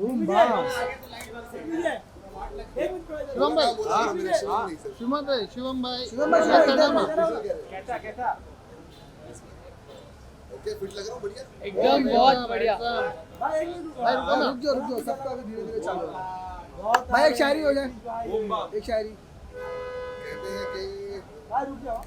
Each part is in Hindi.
शिवम भाई शिवम भाई कैसा ओके फिट लग रहा हूँ बढ़िया एकदम बहुत बढ़िया। भाई रुक जाओ सबका अभी धीरे धीरे चालू होगा। भाई एक शायरी हो जाए, एक शायरी। कहते हैं कि भाई रुक जाओ,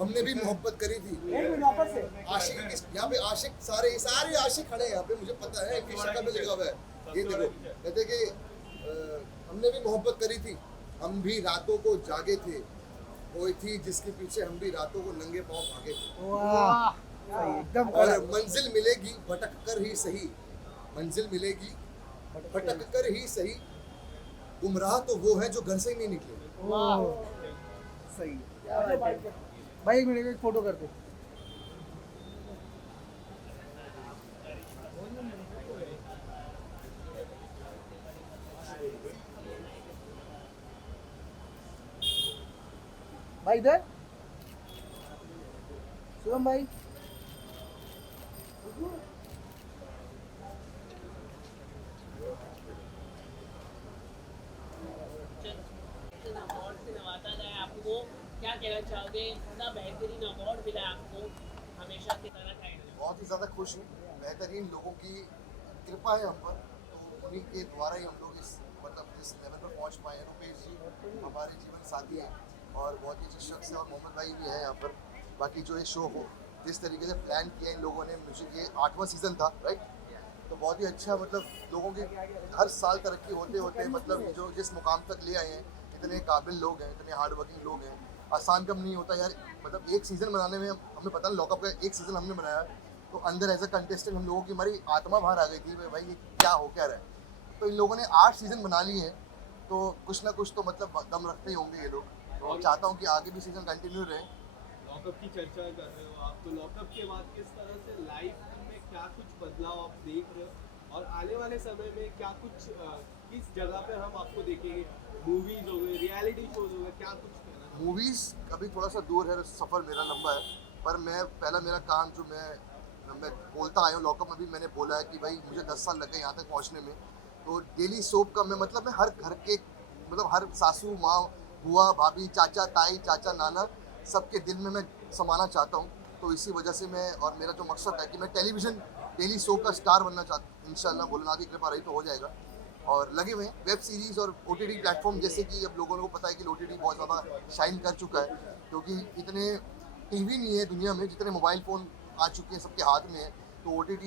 हमने भी मोहब्बत करी थी। एक मिनट वापस से। आशिक यहाँ पे आशिक सारे आशिक खड़े हैं यहाँ पे, मुझे पता है इनकी शक्ल में लिखा हुआ है। ये देखो कहते कि हमने भी मोहब्बत करी थी, हम भी रातों को जागे थे, कोई थी जिसके पीछे हम भी रातों को नंगे पांव भागे थे। वाह सही एकदम और कड़क। मंजिल मिलेगी भटक कर ही सही, मंजिल मिलेगी भटक कर ही सही, गुमराह तो वो है जो घर से ही नहीं निकले। वाह सही। भाई एक मिनट, एक फोटो कर दे। भाई इधर शिवम भाई अवार्ड से नवाजा जाए आपको, क्या कहना चाहोगे? इतना बेहतरीन अवार्ड मिला आपको, हमेशा की तरह साइड में। बहुत ही ज़्यादा खुश हूँ, बेहतरीन लोगों की कृपा है हम पर, तो उन्हीं के द्वारा ही हम लोग इस इस लेवल पर पहुँच पाए हैं। रुपेश जी हमारे जीवन साथी हैं और बहुत ही अच्छे शख्स हैं, और मोहम्मद भाई भी हैं यहाँ पर। बाकी जो ये शो हो जिस तरीके से प्लान किया इन लोगों ने, मुझे ये 8वां सीज़न था राइट, तो बहुत ही अच्छा, लोगों की हर साल तरक्की होते होते जो जिस मुकाम तक ले आए हैं, इतने काबिल लोग हैं, इतने हार्ड वर्किंग लोग हैं। आसान कम नहीं होता यार, एक सीज़न बनाने में हमें पता नहीं, लॉकअप का एक सीज़न हमने बनाया तो अंदर एज अ कंटेस्टेंट हम लोगों की हमारी आत्मा बाहर आ गई थी भाई ये क्या हो क्या रहा है। तो इन लोगों ने 8 सीज़न बना लिए हैं, तो कुछ ना कुछ तो दम रखते ही होंगे ये लोग। तो चाहता हूँ कि आगे भी सीज़न कंटिन्यू रहे। लॉकअप की चर्चा कर रहे हो आप, तो लॉकअप के बाद किस तरह से लाइफ में क्या कुछ बदलाव आप देख रहे हो, और आने वाले समय में क्या कुछ किस जगह पे हम आपको देखेंगे? मूवीज हो गए, रियलिटी शोज हो गए, क्या कुछ कहना है? मूवीज़ अभी थोड़ा सा दूर है, सफ़र मेरा लंबा है, पर मेरा काम जो मैं बोलता आया हूँ, लॉकअप में भी मैंने बोला है कि भाई मुझे 10 साल लगे यहाँ तक पहुँचने में। तो डेली सोप का मैं हर घर के हर सासू माँ बुआ भाभी चाचा ताई चाचा नाना सबके दिल में मैं समाना चाहता हूँ। तो इसी वजह से और मेरा जो मकसद है कि मैं टेलीविज़न डेली सोप का स्टार बनना चाहता हूँ। इंशाल्लाह भोलेनाथ की कृपा रही तो हो जाएगा। और लगे हुए हैं वेब सीरीज़ और OTT प्लेटफॉर्म, जैसे कि अब लोगों को पता है कि OTT बहुत ज़्यादा शाइन कर चुका है, क्योंकि इतने टीवी नहीं है दुनिया में जितने मोबाइल फ़ोन आ चुके हैं सबके हाथ में है। तो OTT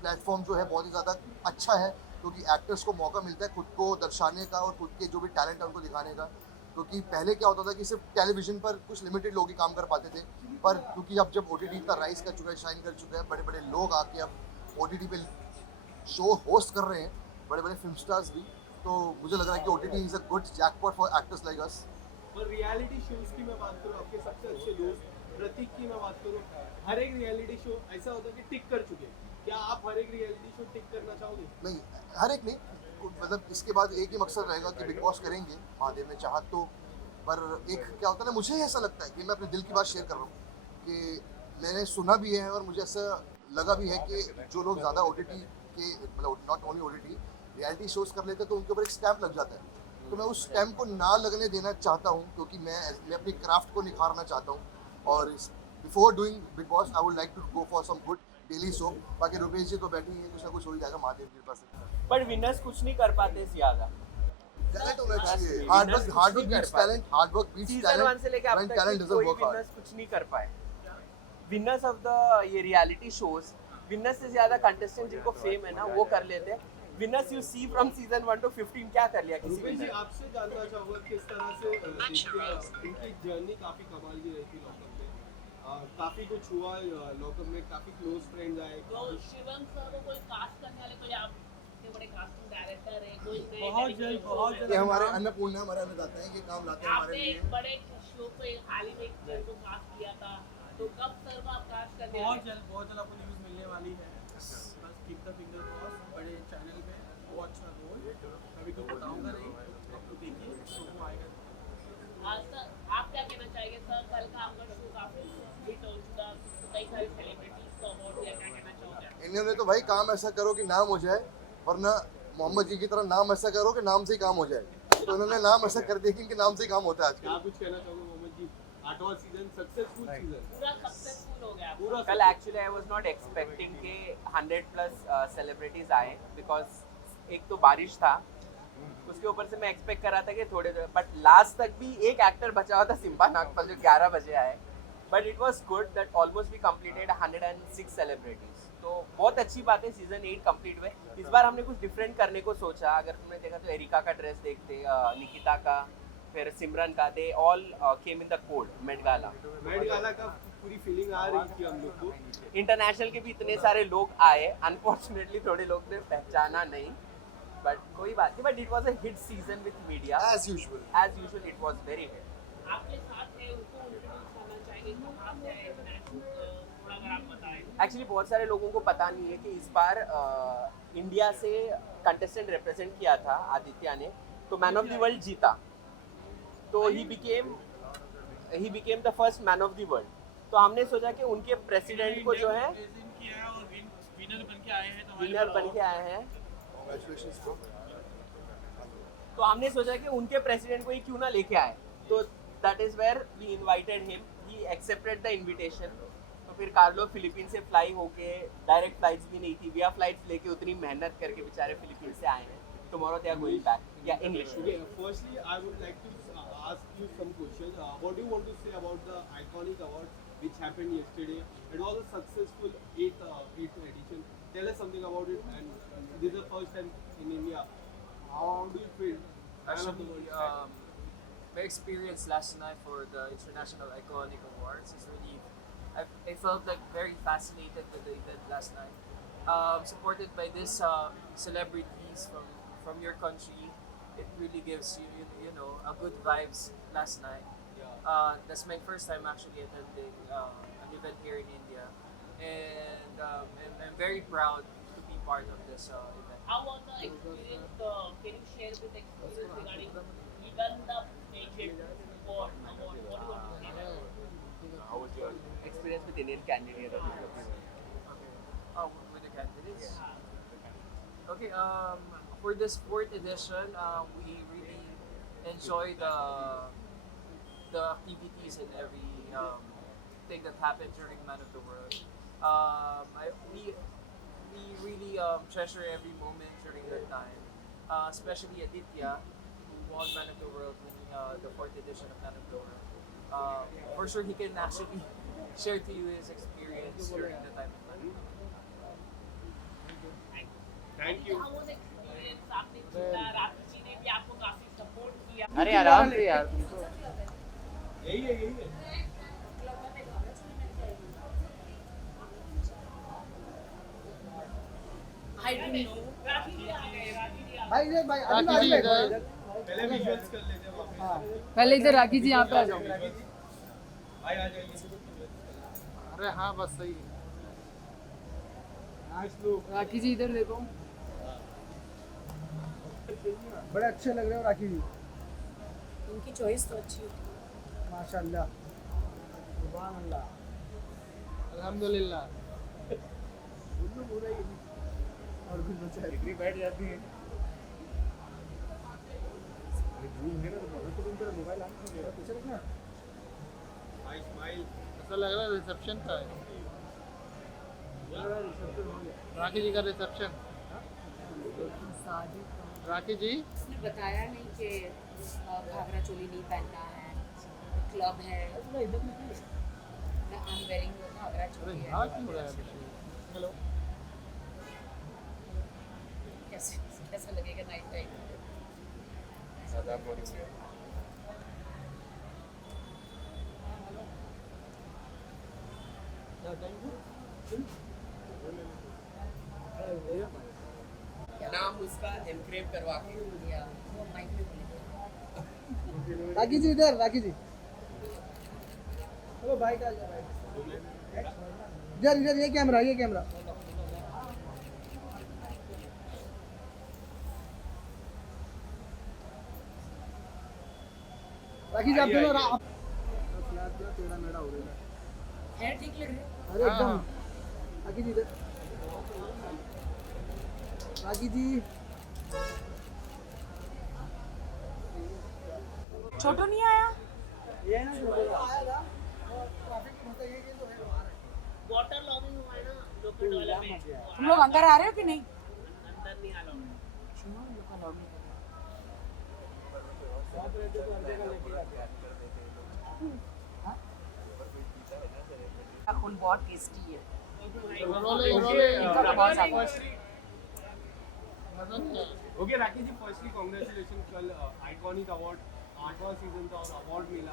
प्लेटफॉर्म जो है बहुत ही ज़्यादा अच्छा है, क्योंकि एक्टर्स को मौका मिलता है खुद को दर्शाने का और खुद के जो भी टैलेंट है उनको दिखाने का। क्योंकि पहले क्या होता था कि सिर्फ टेलीविज़न पर कुछ लिमिटेड लोग ही काम कर पाते थे, पर क्योंकि अब जब OTT इतना राइज कर चुका है, शाइन कर चुका है, बड़े बड़े लोग आके अब OTT पे शो होस्ट कर रहे हैं, बड़े बड़े फिल्म स्टार्स भी। तो मुझे लग रहा है कि OTT is a good jackpot for actors like us. और रियलिटी शोज की मैं बात करूँ, आपके सबसे अच्छे दोस्त प्रतीक की मैं बात करूँ, हर एक रियलिटी शो ऐसा होता है कि टिक कर चुके हैं, क्या आप हर एक रियलिटी शो टिक करना चाहोगे? नहीं, हर एक नहीं, इसके बाद एक ही मकसद रहेगा कि बिग बॉस करेंगे महादेव ने चाहा तो। पर एक क्या होता है ना, मुझे ऐसा लगता है कि मैं अपने दिल की बात शेयर कर रहा हूँ कि मैंने सुना भी है और मुझे ऐसा लगा भी है कि जो लोग ज़्यादा OTT के not only OTT reality shows कर लेते हैं तो उनके ऊपर एक स्टैम्प लग जाता है। तो मैं उस स्टैम्प को ना लगने देना चाहता हूँ, क्योंकि मैं अपनी क्राफ्ट को निखारना चाहता हूँ। और before doing Bigg Boss I would like to go for some good daily soap. बाकी रुपेश जी तो बैठी है, कुछ ना कुछ हो ही जाएगा महादेव की कृपा से। पर विनर्स कुछ नहीं कर पाते ज्यादा। टैलेंट होना चाहिए, hard work beats talent, hard work beats season talent, 1 से लेके अब व्हेन तक टैलेंट की डजंट कोई वर्क हार्ड। विनर्स कुछ नहीं कर पाए। विनर्स ऑफ द ये रियलिटी शोज, विनर्स से ज्यादा कंटेस्टेंट जिनको फेम है ना वो कर लेते हैं। Winners you see from season 1 to 15 क्या कर लिया किसी रुपेश जी, विनर। आपसे जानना चाहूँगा किस तरह से इनकी जर्नी काफ़ी कमाल की रही थी लॉकअप में, काफ़ी कुछ हुआ लॉकअप में, काफ़ी क्लोज फ्रेंड्स आए। तो शिवम सर को कोई कास्ट करने वाले, कोई आपके बड़े कास्टिंग डायरेक्टर है, कोई नए बहुत जल्द ये हमारे अन्नपूर्णा हमारे अन्नदाता हैं, ये काम लाते हैं हमारे आपने लिए। एक बड़े शो पे हाल ही में एक जन को कास्ट किया था, तो कब सर को आप कास्ट करने वाले हैं? बहुत जल्द आपको न्यूज़ मिलने वाली है। बस कीप द फिंगर क्रॉस, बड़े चैनल पे वो अच्छा रोल अभी तो बताऊंगा नहीं, आपको देखिए शो को आएगा। सर आप क्या कहना चाहेंगे? सर कल का आपका शो काफी हिट हो चुका, कई सारे सेलिब्रिटीज को अवार्ड दिया, क्या कहना चाहोगे? इन इन्होंने तो भाई काम ऐसा करो कि नाम हो जाए, वरना मोहम्मद जी की तरह नाम ऐसा करो कि नाम से ही काम हो जाए। तो उन्होंने नाम ऐसा कर दिया कि इनके नाम से ही काम होता है क्या आजकल। कुछ कहना चाहोगे मोहम्मद जी? 8वां सीजन सक्सेसफुल सीजन, पूरा सक्सेसफुल हो गया पूरा कल actually I was not expecting के 100+ सेलिब्रिटीज आए, बिकॉज एक तो बारिश था, उसके ऊपर से मैं एक्सपेक्ट कर रहा था कि थोड़े, बट लास्ट तक भी एक एक्टर बचा हुआ था सिम्बा नागपाल जो 11 बजे आए, but it was good that almost we completed 106 celebrities. तो बहुत अच्छी बात है, सीजन 8 कंप्लीट हुए। इस बार हमने कुछ डिफरेंट करने को सोचा। अगर तुमने देखा तो एरिका का ड्रेस देखते, निकिता का, फिर सिमरन का, they all came in the code Met Gala. Met Gala का पूरी फीलिंग आ रही थी हम लोग को। इंटरनेशनल के भी इतने सारे लोग आए, अनफॉर्चुनेटली थोड़े लोग ने पहचाना नहीं, बट कोई बात नहीं। But it was a hit season with media as usual. It was very hit. आपके साथ है उनको इंट्रोड्यूस करना चाहेंगे कहाँ से है थोड़ा अगर आप बताएं। एक्चुअली बहुत सारे लोगों को पता नहीं है कि इस बार इंडिया से कंटेस्टेंट रिप्रेजेंट किया था आदित्य ने, तो मैन ऑफ द वर्ल्ड जीता, तो he became the first man of the world. तो हमने सोचा कि उनके प्रेसिडेंट को जो है प्रेजेंट किया है और विनर बन के आए हैं, तो विनर बन के आए हैं, कांग्रेचुलेशंस ब्रो। तो हमने सोचा कि उनके प्रेसिडेंट को ही क्यों ना लेके आए, तो that is where we invited him, he accepted the invitation. तो फिर कार्लो फिलीपीन से फ्लाई होके, डायरेक्ट फ्लाइट्स भी नहीं थी, विया फ्लाइट्स लेके उतनी मेहनत करके बेचारे फिलीपीन से आए हैं। Tomorrow they are going back. या English. Okay, firstly, I would like to ask you some questions. What do you want to say about the iconic award which happened yesterday? It was a successful eighth edition. Tell us something about it. And this is the first time in India. How do you feel? Man of the World status. My experience last night for the International Iconic Awards is really, I felt like very fascinated with the event last night. Supported by these celebrities from your country, it really gives you know a good vibes last night. That's my first time actually attending an event here in India, and I'm very proud to be part of this event. How was the experience? Can you share with experience regarding even the pageant award? What do you want to say there? How was your experience with Indian candidate? With the candidates. Okay, for this 4th edition, we really enjoy the activities and every thing that happened during Man of the World. We really treasure every moment during that time, especially Aditya, who won Man of the World in the 4th edition of Man of the World. For sure, he can actually share to you his experience during the time of Man of the World. Thank you. How was the experience? आपने जीता, राखी जी ने भी आपको काफी सपोर्ट किया। अरे आराम से यार। यही है। I don't know. राखी जी आ गए, राखी जी आ गए। पहले विजुअल्स कर लेते हैं वापस। पहले इधर राखी जी यहाँ पे आ जाओ। भाई आ जाइए। अरे हाँ बस सही है। Nice look. राखी जी इधर देखो। बड़े अच्छे लग रहे हो राखी जी। उनकी चॉइस तो अच्छी होती माशाल्लाह। सुभान अल्लाह। अल्हम्दुलिल्लाह। और कुछ बचा है। बैठ जाती है। स्माइल। ऐसा लग रहा है रिसेप्शन का है। राखी जी का रिसेप्शन। राखी जी उसने बताया नहीं कि घाघरा चोली नहीं पहनना है, क्लब है। आई एम वेयरिंग घाघरा अरे चोली यहाँ है। क्यों हो रहा है अभिषेक? हेलो कैसा लगेगा नाइट टाइम? नाम उसका एनक्रेव करवा के। या वो माइक पे बोलेंगे। राखी जी इधर राखी जी। हेलो भाई का इधर इधर ये कैमरा राखी जी आप दोनों हेयर ठीक लग रहा है। अरे एकदम राखी जी इधर राखी जी छोटू नहीं आया ये ना ट्रैफिक मतलब ये तो है बाहर है वाटर लॉगिंग हुआ है ना लोकल डेवलपमेंट तुम लोग अंदर आ रहे हो कि नहीं अंदर नहीं आ रहा फूल बहुत टेस्टी है ओके राखी जी, फर्स्टली कांग्रेचुलेशन, कल आइकॉनिक अवार्ड 8वां सीजन था और अवार्ड मिला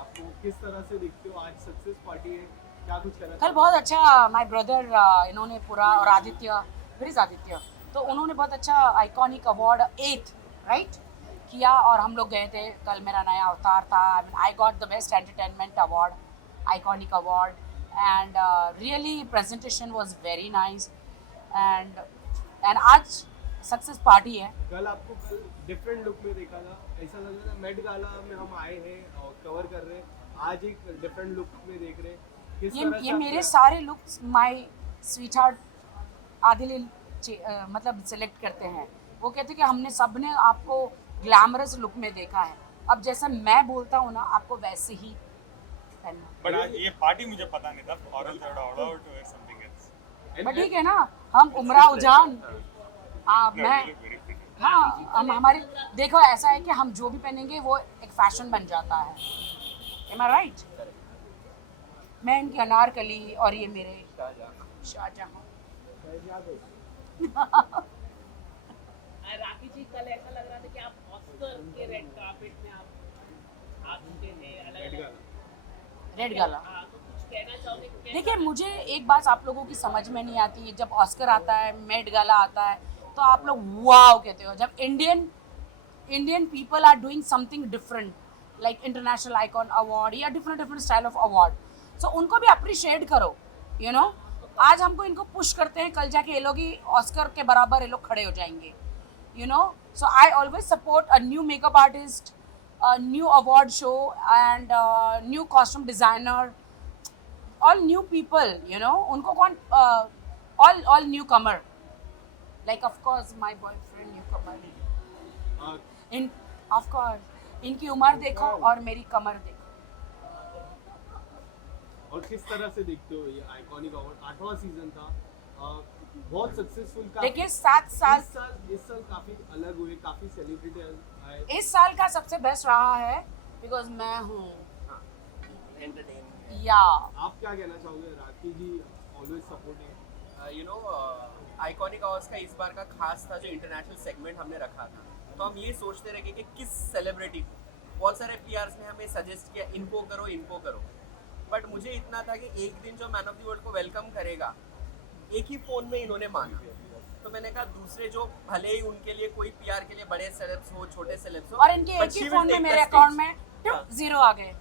आपको, किस तरह से देखते हो? आज सक्सेस पार्टी है, क्या कुछ करना कल बहुत अच्छा माय ब्रदर इन्होंने पूरा और आदित्य वेर इज आदित्य तो उन्होंने बहुत अच्छा आइकॉनिक अवार्ड 8th राइट किया और हम लोग गए थे कल मेरा नया अवतार था I got the best entertainment award iconic award and really presentation was very nice and आज सक्सेस पार्टी है कल आपको कल डिफरेंट लुक में देखा था, ऐसा लग रहा था मेट गाला में हम आए हैं और कवर कर रहे हैं, आज एक डिफरेंट लुक में देख रहे हैं, किस तरह से ये आप मेरे क्या- सारे लुक्स माय स्वीटहार्ट आदिल मतलब सिलेक्ट करते हैं वो कहते हैं कि हमने सब ने आपको ग्लैमरस लुक में देखा है अब जैसा मैं बोलता हूँ ना आपको वैसे ही पहनना बट आज ये पार्टी मुझे पता नहीं था, और else I would have ordered to wear something else. But ठीक है ना हम उमरा उजान No, मैं you look very pretty. हाँ हम हमारे देखो ऐसा है कि हम जो भी पहनेंगे वो एक फैशन बन जाता है एम आई राइट मैं इनकी अनारकली और ये मेरे शाहजहां राखी जी कल ऐसा लग रहा था कि आप ऑस्कर के रेड कार्पेट में आप आ चुके थे अलग मेट अलग गाला। रेड गाला हाँ तो कुछ कहना चाहोगे कि देखिए मुझे एक बात आप लोगों की समझ में नहीं आती जब ऑस्कर आता है मेट गाला आता है तो आप लोग वाव कहते हो जब Indian people are doing something different like international icon award या different style of award so उनको भी अप्रिशिएट करो यू नो आज हमको इनको पुश करते हैं कल जाके ये लोग ही ऑस्कर के बराबर ये लोग खड़े हो जाएंगे you know so I always support a new makeup artist new award show and new costume designer all new people you know उनको कौन all newcomer like of course my boyfriend newcomer हाँ, in of course इनकी उम्र देखो और मेरी कमर देखो और किस तरह से देखते हो ये आइकॉनिक अवार्ड 8वां सीजन था, बहुत सक्सेसफुल का देखिए 7 साल इस साल काफी अलग हुए, काफी सेलिब्रिटी आए, इस साल का सबसे बेस्ट रहा है बिकॉज मैं हूँ या आप क्या कहना चाहोगे? Rakhi ji always supporting, you know iconic awards का इस बार का खास था जो इंटरनेशनल सेगमेंट हमने रखा था तो हम ये सोचते रहे कि किस सेलिब्रिटी को बहुत सारे पीआर्स ने हमें सजेस्ट किया इनको करो बट मुझे इतना था कि एक दिन जो मैन ऑफ द वर्ल्ड को वेलकम करेगा एक ही फ़ोन में इन्होंने मांगा तो मैंने कहा दूसरे जो भले ही उनके लिए कोई पीआर के लिए बड़े सेलेब्स हो छोटे सेलेब्स हो और इनके but एक she ही will फोन में take मेरे the अकाउंट stage. में हाँ। जीरो आ गए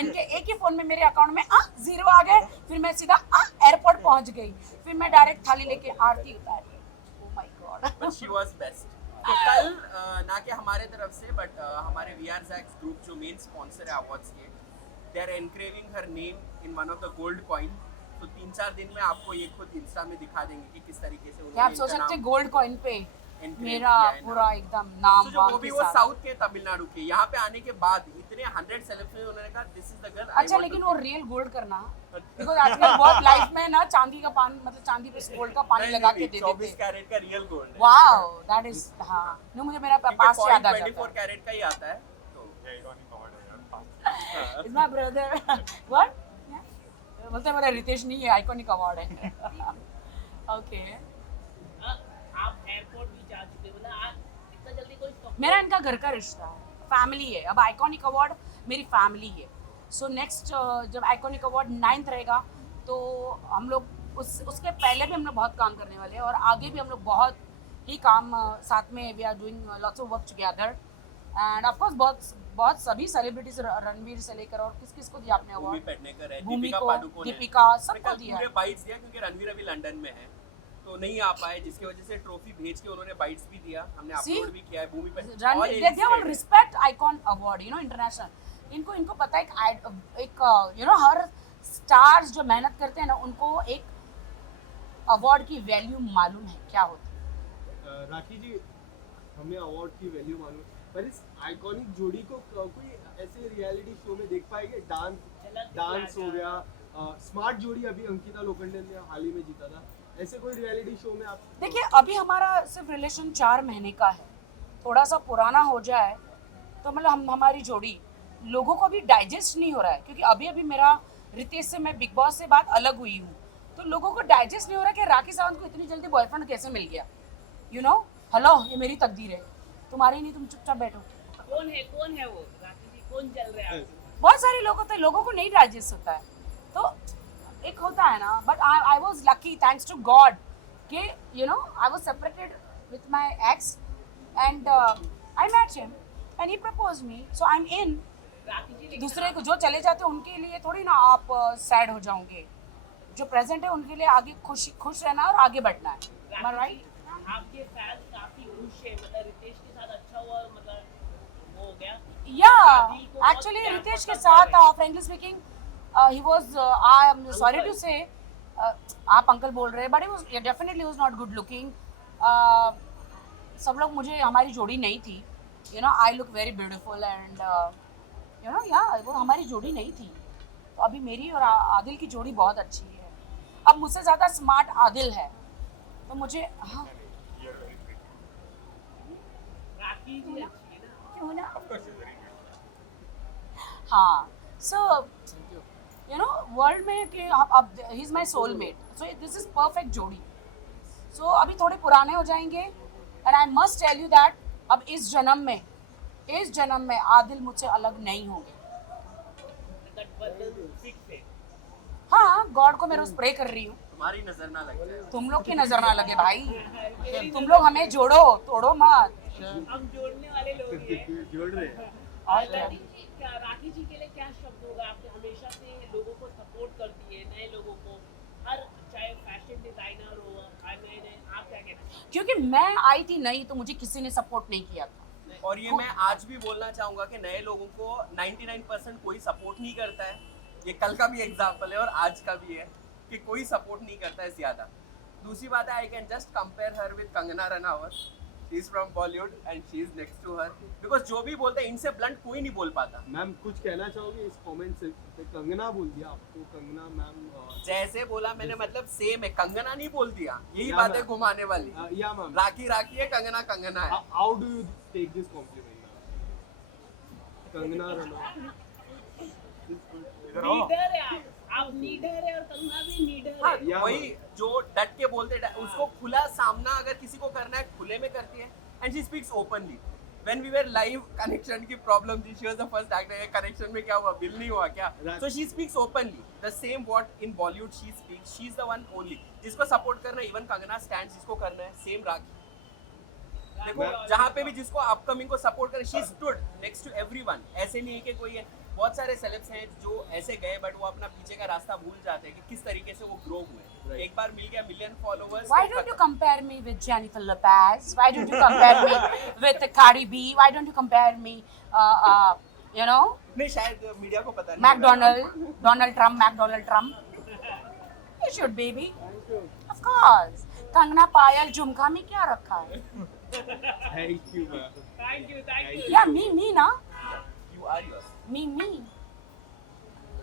इनके एक ही फोन में मेरे अकाउंट में जीरो आ गए फिर मैं सीधा एयरपोर्ट पहुंच गई फिर मैं डायरेक्ट थाली लेके आरती उतारी oh my god but she was best तो कल ना कि हमारे तरफ से बट हमारे वीआर जैक्स ग्रुप जो मेन स्पॉन्सर है अवार्ड्स के they are engraving her name in one of the gold coin तो 3-4 दिन में आपको ये खुद इंस्टा में दिखा देंगे कि किस तरीके से क्या आप सोच इनका सकते नाम गोल्ड कॉइन पे engrave मेरा किया है पूरा नाम। एकदम नाम So, जो वो वाम भी के वो साथ साउथ के तमिलनाडु के यहाँ पे आने के बाद इतने 100 सेलेब्स में उन्होंने कहा दिस इज द गर्ल अच्छा लेकिन वो रियल गोल्ड करना बिकॉज आजकल बहुत लाइफ में ना चांदी का पानी मतलब चांदी पे गोल्ड का पानी लगा के दे 24 देते कैरेट का real gold wow that is हाँ नो मुझे मेरा पास याद आ जाता 24 कैरेट का ही आता है तो ये iconic award है यार. इज माय ब्रदर व्हाट बोलते हैं मेरा रितेश नहीं है आइकॉनिक अवार्ड है ओके आप एयरपोर्ट भी जा चुके हो ना आज इतना जल्दी कोई मेरा इनका घर का रिश्ता है फैमिली है अब आइकॉनिक अवार्ड मेरी फैमिली है सो नेक्स्ट जब आइकॉनिक अवार्ड 9th रहेगा तो हम लोग उसके पहले भी हम लोग बहुत काम करने वाले हैं और आगे भी हम लोग बहुत ही काम साथ में we are doing lots of work together and of course बहुत सभी सेलिब्रिटीज रणवीर से लेकर और किस किस को दिया आपने भूमि अवार्ड पेडनेकर है भूमि दीपिका को पादुकोण है दीपिका मैंने सबको कल दिया पूरे है बाइट्स दिया क्योंकि रणवीर अभी लंदन में है तो नहीं आ पाए जिसकी वजह से ट्रॉफी भेज के उन्होंने बाइट्स भी दिया हमने See? अपलोड भी किया है भूमि पे Ranveer they will respect icon award you know international इनको पता है एक यू नो हर स्टार्स जो मेहनत करते हैं ना उनको एक अवार्ड की वैल्यू मालूम है क्या होती है राखी जी, हमें अवार्ड की वैल्यू मालूम, पर इस आइकॉनिक जोड़ी को कोई ऐसे रियलिटी शो में देख पाएंगे? डांस हो गया, स्मार्ट जोड़ी अभी अंकिता लोखंडे ने हाल ही में जीता था, ऐसे कोई रियलिटी शो में आप? देखिए अभी हमारा सिर्फ रिलेशन 4 महीने का है, थोड़ा सा पुराना हो जाए तो मतलब हमारी जोड़ी लोगों को अभी डाइजेस्ट नहीं हो रहा है, क्योंकि अभी अभी मेरा रितेश से, मैं बिग बॉस से बात अलग हुई हूँ, तो लोगों को डाइजेस्ट नहीं हो रहा कि राखी सावंत को इतनी जल्दी बॉयफ्रेंड कैसे मिल गया। यू नो, हेलो, ये मेरी तकदीर है, तुम्हारी नहीं, तुम चुपचाप बैठो। कौन है वो राखी जी, कौन चल रहा है? बहुत सारे लोग होते हैं, लोगों को नहीं डाइजेस्ट होता है, तो एक होता है ना। But I was lucky, thanks to god, कि you know I was separated with my ex and I met him and he propose me, so I am in. Rakhi ji लेकिन दूसरे को जो चले जाते हैं उनके लिए थोड़ी ना आप सैड हो जाओगे, जो प्रेजेंट है उनके लिए आगे खुश रहना है और आगे बढ़ना है। Am I right? आपके फैंस काफी खुश है, मतलब रितेश के साथ अच्छा हुआ, मतलब वो हो गया। Yeah, actually रितेश के साथ frankly speaking, he was I am sorry to say, आप अंकल बोल रहे हैं, but he was definitely was not good looking. सब लोग, मुझे हमारी जोड़ी नहीं थी, you know I look very beautiful and you know yeah, वो हमारी जोड़ी नहीं थी। तो अभी मेरी और आदिल की जोड़ी बहुत अच्छी है। अब मुझसे ज़्यादा स्मार्ट आदिल है, तो मुझे हाँ राखी जी अच्छी है ना? क्यों ना, Of course, she's very good. हाँ। सो यू नो वर्ल्ड में कि अब he is my soulmate, so this is perfect जोड़ी। सो अभी थोड़े पुराने हो जाएंगे and I must tell you that अब इस जन्म में आदिल मुझसे अलग नहीं होंगे। गठबंधन फिक्स है। हाँ, गॉड को मैं रोज प्रे कर रही हूँ, तुम्हारी नजर ना लग जाए। तुम लोग की नजर ना लगे भाई, तुम लोग हमें जोड़ो, तोड़ो मत। हम जोड़ने वाले लोग हैं। जोड़ रहे हैं। और क्या? क्या राखी जी के लिए क्या शब्द होगा? आपने हमेशा से लोगों को सपोर्ट करती है, नए लोगों को, हर चाहे फैशन डिजाइनर हो, नए आप क्या कहते हैं? क्योंकि मैं आई थी नई, तो मुझे किसी ने सपोर्ट नहीं किया था। और ये मैं आज भी बोलना चाहूंगा कि नए लोगों को 99% कोई सपोर्ट नहीं करता है। ये कल का भी एग्जाम्पल है और आज का भी है कि कोई सपोर्ट नहीं करता है ज्यादा। दूसरी बात है, I can just compare her with Kangana Ranaut. She is from Bollywood and she is next to her, because जो भी बोलते हैं इनसे ब्लंट कोई नहीं बोल पाता। मैम कुछ कहना चाहोगे इस कमेंट से? कंगना बोल दिया आपको, कंगना मैम जैसे बोला मैंने, मतलब सेम है, कंगना नहीं बोल दिया, यही या बातें मैम। घुमाने वाली। या मैम, राखी राखी है, कंगना कंगना है। How do you take this compliment? Kangana Ranaut leader है आप लीडर है, और कंगना भी लीडर हाँ, है। या वही जो डट के बोलते उसको खुला सामना अगर किसी को करना है खुले में करती है and she speaks openly. When we were live, connection की प्रॉब्लम थी, she was the first actor. ये कनेक्शन में क्या हुआ, बिल नहीं हुआ क्या? Right. So she speaks openly the same what in Bollywood she speaks. She is the one only जिसको सपोर्ट करना है। इवन कंगना स्टैंड जिसको करना है, सेम राखी। देखो जहाँ पे भी जिसको अपकमिंग को सपोर्ट करे, she stood next to everyone. ऐसे नहीं है कि कोई है, बहुत सारे सेलेब्स हैं जो ऐसे गए बट वो अपना पीछे का रास्ता भूल जाते हैं कि किस तरीके से वो ग्रो हुए। Right. एक बार मिल गया million followers. Why don't you compare me with Jennifer Lopez? Why don't you compare me with Cardi B? Why don't you compare me, you know, नहीं, शायद मीडिया को पता नहीं। Donald Trump? You should, baby. Of course. Kangana पायल झुमका में क्या रखा है? Thank you ma'am. Thank you Yeah, me ना. You are yours. Me.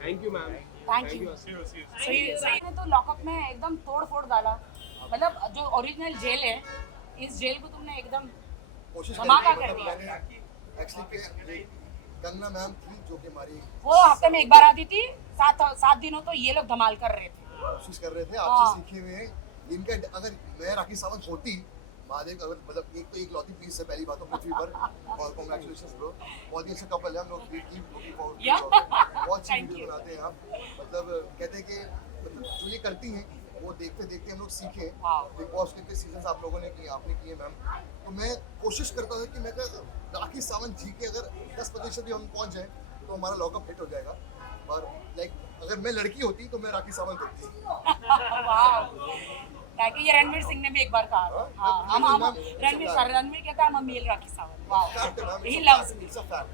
Thank you ma'am. Thank you. सही ने तो लॉकअप में एकदम तोड़ फोड़ डाला, मतलब जो ओरिजिनल जेल है, इस जेल को तुमने एकदम कोशिश धमाका करी, कर दिया। मैंने एक्चुअली कंगना मैम थी जो कि हमारी वो हफ्ते में एक बार आती थी, 7 दिनों तो ये लोग धमाल कर रहे थे। कोशिश कर रहे थे हाँ। आपसे सीखे हुए। इनका अगर मैं राखी सावंत होती, महादेव अगर मतलब एक तो एक लौती पीस है पहली बात तो पृथ्वी पर, और कांग्रेचुलेशंस ब्रो, बहुत ही अच्छा कपल है हम लोग। बहुत अच्छी वीडियो बनाते हैं आप, मतलब कहते हैं कि मतलब जो ये करती हैं वो देखते देखते हम लोग सीखे। बिग बॉस के सीजन आप लोगों ने किए, आपने किए मैम, तो मैं कोशिश करता था कि मैं राखी सावंत जी के अगर 10% भी हम पहुंच जाए तो हमारा लॉकअप हिट हो जाएगा। और लाइक अगर मैं लड़की होती तो मैं राखी सावंत होती। ताकि ये रणवीर सिंह ने भी एक बार कहा, हाँ हम रणवीर कहता है हम male Rakhi Sawant, he loves me.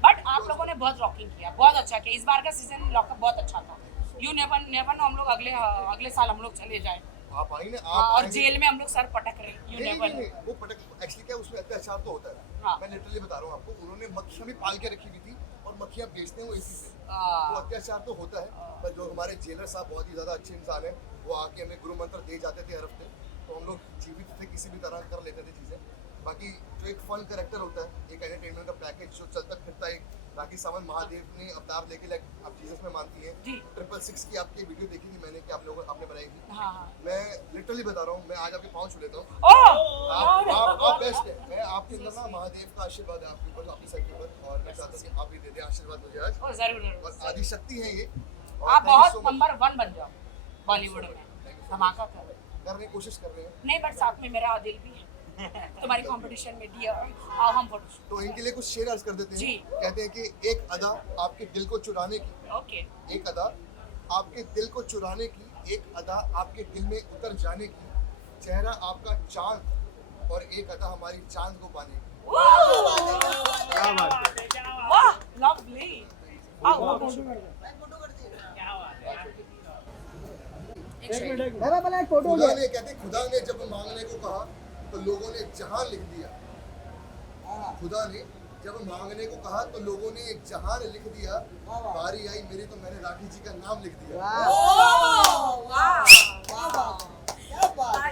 But आप लोगों ने बहुत रॉकिंग किया, बहुत अच्छा किया। इस बार का सीजन लॉकअप बहुत अच्छा था। यू नेवर नो, हम लोग अगले साल हम लोग चले जाए आप आई ना, हाँ, आप और आएंगे- जेल में हम लोग सर पटक रहे हैं, यू नहीं, नेवर नहीं, नहीं, वो पटक एक्चुअली क्या है, उसमें अत्याचार तो होता है। हाँ। मैं लिटरली बता रहा हूँ आपको, उन्होंने मक्खियाँ भी पाल के रखी हुई थी और मक्खियाँ बेचते हैं वो इसी से। तो अत्याचार तो होता है, पर जो हमारे जेलर साहब बहुत ही ज़्यादा अच्छे इंसान हैं, वो आके हमें गुरु मंत्र दे जाते थे हर हफ्ते, तो हम लोग जीवित थे, किसी भी तरह कर लेते थे चीज़ें। बाकी जो एक फन करेक्टर होता है, एक एंटरटेनमेंट का पैकेज जो चलता फिरता है, राखी सावंत महादेव ने अवतार लेके, लाइक आप जीसस में मानती हैं, जी। 666 की आपकी वीडियो देखी थी मैंने कि आप लोगों आपने बनाई थी। हाँ हाँ मैं लिटरली बता रहा हूँ, मैं आज आपके पाँव छू लेता हूँ। ओह आप बेस्ट है। मैं आपके अंदर ना महादेव का आशीर्वाद है आपके ऊपर, आपकी सर के ऊपर, और मैं चाहता हूँ कि आप भी दे दें आशीर्वाद मुझे आज। ओ, जरूर और आदि शक्ति है ये। और आप thank you बहुत so much। नंबर 1 बन जाओ बॉलीवुड में, धमाका कर। करने की कोशिश कर रहे हैं। नहीं बट साथ में मेरा दिल भी है तुम्हारी कंपटीशन में, डियर आओ हम फोटो। तो इनके लिए कुछ शेर अर्ज कर देते हैं। जी। कहते हैं कि एक अदा आपके दिल को चुराने की, ओके एक अदा आपके दिल को चुराने की, एक अदा आपके दिल में उतर जाने की, चेहरा आपका चांद और एक अदा हमारी चांद को पाने की। क्या बात है। वाह लवली। आओ फोटो क्या बात है एक शेर। मेरा पहले एक फोटो खुदा ने, कहते हैं खुदा ने जब मांगने को कहा तो लोगों ने जहान लिख दिया। खुदा ने जब मांगने को कहा तो लोगों ने एक जहान लिख दिया। बारी आई मेरी तो मैंने राखी जी का नाम लिख दिया।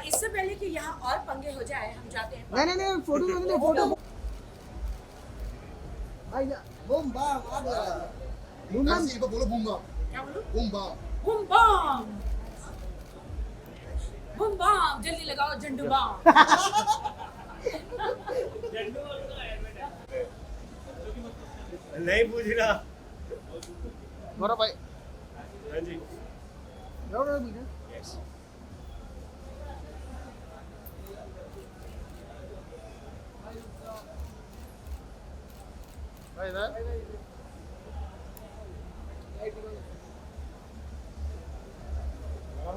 इससे पहले कि यहाँ और पंगे हो जाए हम जाते हैं नहीं नहीं नहीं फोटो नहीं फोटो भाई बूम बम आग लगा बूम बम ऐसे ही बोलो बूम बम, क्या बोलूं? Boom bam. Boom bam boom bam, जल्दी लगाओ झंडू बम। नहीं पूछ रहा। गौरव भाई हाँ जी। रोड भी यस। भाई इधर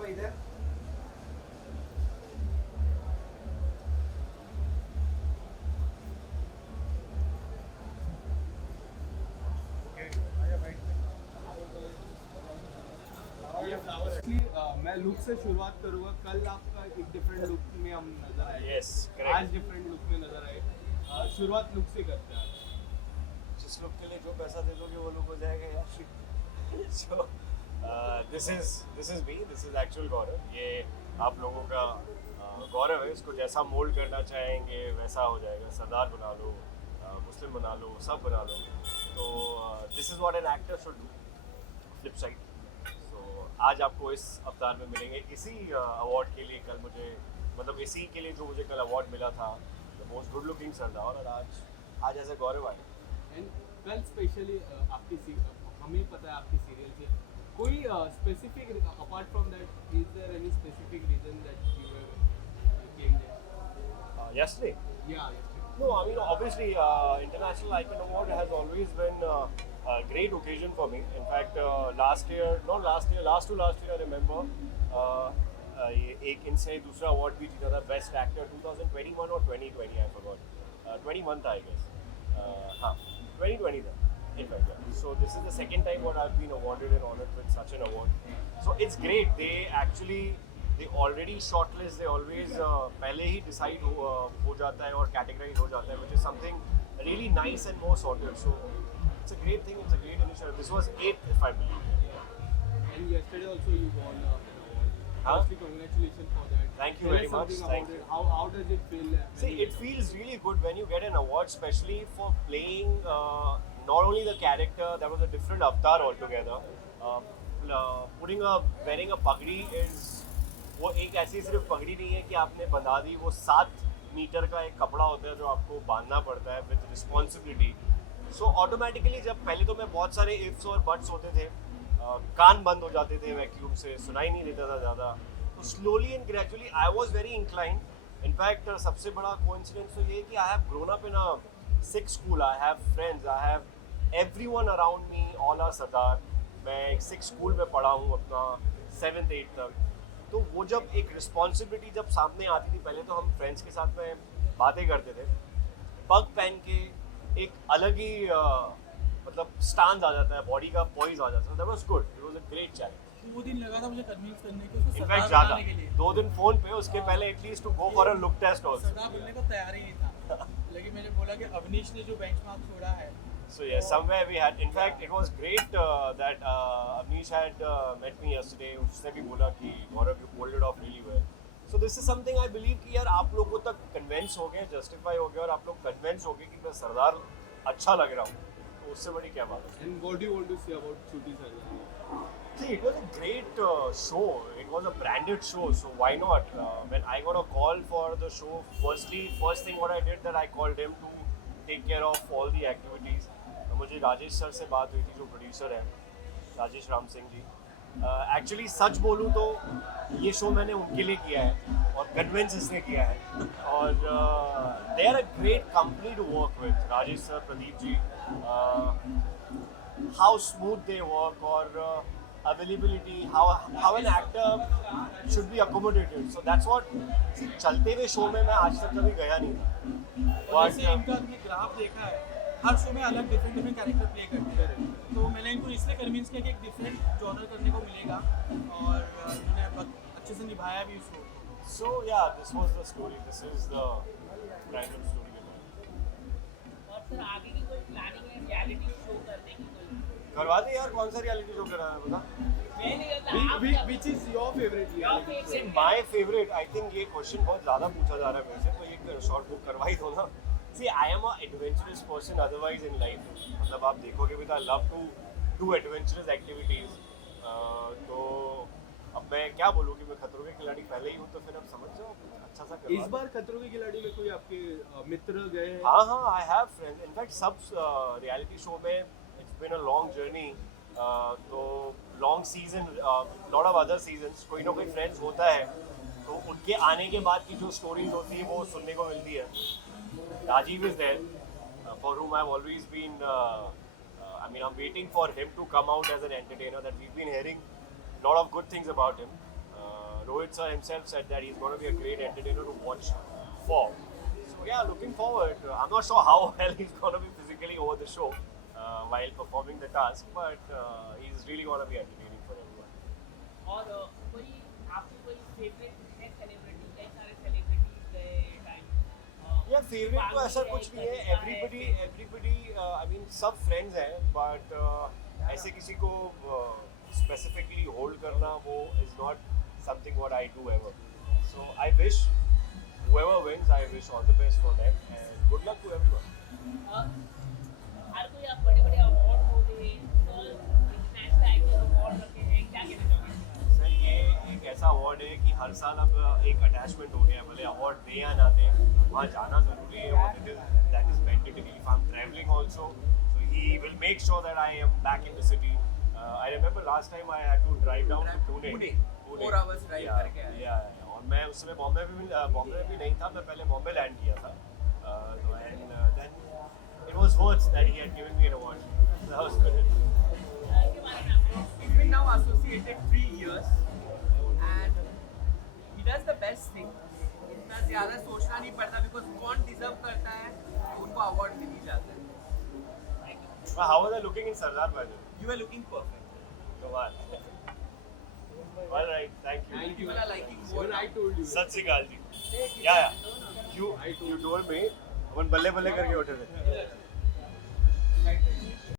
इधर Actually, मैं लुक से शुरुआत करूंगा। कल आपका एक डिफरेंट लुक में हम नजर आए, यस आज करेक्ट। डिफरेंट लुक में नजर आए। शुरुआत लुक से करते हैं। जिस लोग के लिए जो पैसा दे दोगे वो लोग हो जाएगा यार। So this is me, this is actual Gaurav. ये आप लोगों का गौरव है, इसको जैसा मोल्ड करना चाहेंगे वैसा हो जाएगा। सरदार बना लो, मुस्लिम बना लो, सब बना लो। तो this is what an actor should do, flip side. तो आज आपको इस अवतार में मिलेंगे इसी अवार्ड के लिए। कल मुझे मतलब इसी के लिए जो मुझे कल अवार्ड मिला था, द मोस्ट गुड लुकिंग सरदार, और आज ऐसे गौरव आए। एंड कल स्पेशली आपकी हमें पता है आपकी सीरियल से कोई specific apart from that is there any specific reason that you came there? Yesterday? Yeah. No, I mean obviously International Icon Award has always been a great occasion for me. In fact, last to last year I remember ये एक इनसे दूसरा अवार्ड भी जीता था, बेस्ट एक्टर 2021 और 2020 आई फॉरगॉट, 21 था आई गेस। हाँ 2020 था in fact, yeah. So this is the second time what I've been awarded and honored with such an award. So it's great. They already shortlist, they always पहले ही decide हो जाता है और categorize हो जाता है, which is something really nice and more sorted. So it's a great thing, it's a great initiative. This was 8th if I believe. And yesterday also you won an award. Huh? Firstly, congratulations for that. Thank you Tell very us much. something about Thank it. you. How does it feel? See, it feels really good when you get an award, especially for playing not only the character, that was a different avatar altogether. Wearing a pagdi is, वो एक ऐसी सिर्फ पगड़ी नहीं है कि आपने बंधा दी, वो 7 मीटर का एक कपड़ा होता है जो आपको बांधना पड़ता है विद रिस्पॉन्सिबिलिटी। सो ऑटोमेटिकली जब पहले तो मैं बहुत सारे इफ्स और बट्स होते थे, कान बंद हो जाते थे वैक्यूम से, सुनाई नहीं देता था ज़्यादा। तो slowly and gradually I was very inclined. In fact सबसे बड़ा कोइंसिडेंस तो ये है कि I have grown up in a Sikh school, I have friends, I have everyone around me, all are sardar. मैं एक सिक स्कूल में पढ़ा हूँ अपना 7th 8th तक। तो वो जब एक रिस्पॉन्सिबिलिटी जब सामने आती थी, पहले तो हम फ्रेंड्स के साथ में बातें करते थे, पग पहन के एक अलग ही मतलब स्टांस आ जाता है, बॉडी का पॉइज आ जाता है। That was good, it was a great challenge. 2 दिन लगा था मुझे कन्विंस करने को उसको इनफैक्ट सरदार ज़्यादा बनाने के लिए 2 दिन फोन पे, उसके पहले at least to go for a look test also. Sardar बनने को तैयार ही नहीं था लेकिन मैंने बोला कि अवनीश ने जो बेंचमार्क छोड़ा है So yes, somewhere we had. In fact, it was great that Avnish had met me yesterday. उसने भी बोला कि Gaurav, you pulled it off really well. So this is something I believe कि यार आप लोगों तक convince हो गए, justify हो गए और आप लोग convince हो गए कि मैं सरदार अच्छा लग रहा हूँ. तो उससे बड़ी क्या बात है? And what do you want to say about Chuti Sardar? See, it was a great show. It was a branded show, so why not? When I got a call for the show, first thing what I did that I called him to take care of all the activities. मुझे राजेश सर से बात हुई थी जो प्रोड्यूसर हैं, राजेश राम सिंह जी. एक्चुअली सच बोलूँ तो ये शो मैंने उनके लिए किया है और कन्विंस इसने किया है और they are a great company to work with. Rajesh sir, Pradeep ji, how smooth they work और availability, how an actor should be accommodated. So that's what, चलते हुए शो में मैं आज तक कभी गया नहीं था. और जैसे इनका हमने ग्राफ देखा है हर शो में अलग डिफरेंट कैरेक्टर प्ले करते हैं तो मैंने इनको इसलिए कन्विंस किया कि एक डिफरेंट जॉनर करने को मिलेगा और इन्होंने अच्छे से निभाया भी उसको. So yeah, this was the story. This is the random story. और सर आगे की कोई प्लानिंग है रियलिटी शो करने की कोई? करवा दे यार, कौन सा रियलिटी शो कराना है बता. मैं नहीं करता. Which is your favorite reality? See, my favorite, I think ये क्वेश्चन बहुत ज़्यादा पूछा जा रहा है मेरे से, तो एक शॉर्ट बुक करवा ही दो ना. See, I am a adventurous person otherwise in life. मतलब आप देखोगे भी तो I love to do adventurous activities. तो अब मैं क्या बोलूँ कि मैं खतरों के खिलाड़ी पहले ही हूँ, तो फिर अब समझ जाओ अच्छा सा करवा. इस बार खतरों के खिलाड़ी में कोई आपके मित्र गए हैं? हाँ, I have friends. In fact, सब reality show में it's been a long journey. तो long season, lot of other seasons, कोई ना कोई फ्रेंड्स होता है तो उनके आने के बाद की जो स्टोरीज होती है वो सुनने को मिलती है. Rajiv is there for whom I've always been I'm waiting for him to come out as an entertainer, that we've been hearing lot of good things about him. Rohit sir himself said that he's going to be a great entertainer to watch for. So yeah, looking forward. I'm not sure how well he's going to be physically over the show while performing the task, but he's really going to be entertaining for everyone. और कोई आपकी कोई फेवरेट है सेलिब्रिटी? कई सारे सेलिब्रिटीज गए टाइम. यार फेवरेट तो ऐसा कुछ नहीं है. एवरीबडी आई मीन सब फ्रेंड्स हैं, बट ऐसे किसी को स्पेसिफिकली होल्ड करना वो is not something what I do ever. So I wish whoever wins, I wish all the best for them and good luck to everyone. हर कोई आप बड़े बड़े अवार्ड हो गए, इंटरनेशनल एक्टर अवार्ड रखे हैं, क्या कहना चाहोगे? सर ये एक ऐसा अवार्ड है कि हर साल अब एक अटैचमेंट हो गया है, भले अवार्ड दें या ना दें, वहाँ जाना ज़रूरी है. और that is mandatory. If I am travelling also, so he will make sure that I am back in the city. I remember last time I had to drive down to Pune 4 hours drive करके आया. और मैं उस समय बॉम्बे में भी नहीं था, मैं पहले बॉम्बे लैंड किया था. And then it was words that he had given me an award. So that was good. के बारे में आपको? He's been now associated 3 years and he does the best thing. इतना ज़्यादा सोचना नहीं पड़ता because कौन डिजर्व करता है उनको अवार्ड मिल ही जाता है. Well, how was I looking in Sardar by the way? You are looking perfect. Come on. All right, thank you. Thank you. People are liking more. Even I told you. सत श्री अकाल जी. Yeah. You told me. अपन बल्ले बल्ले करके उठे थे.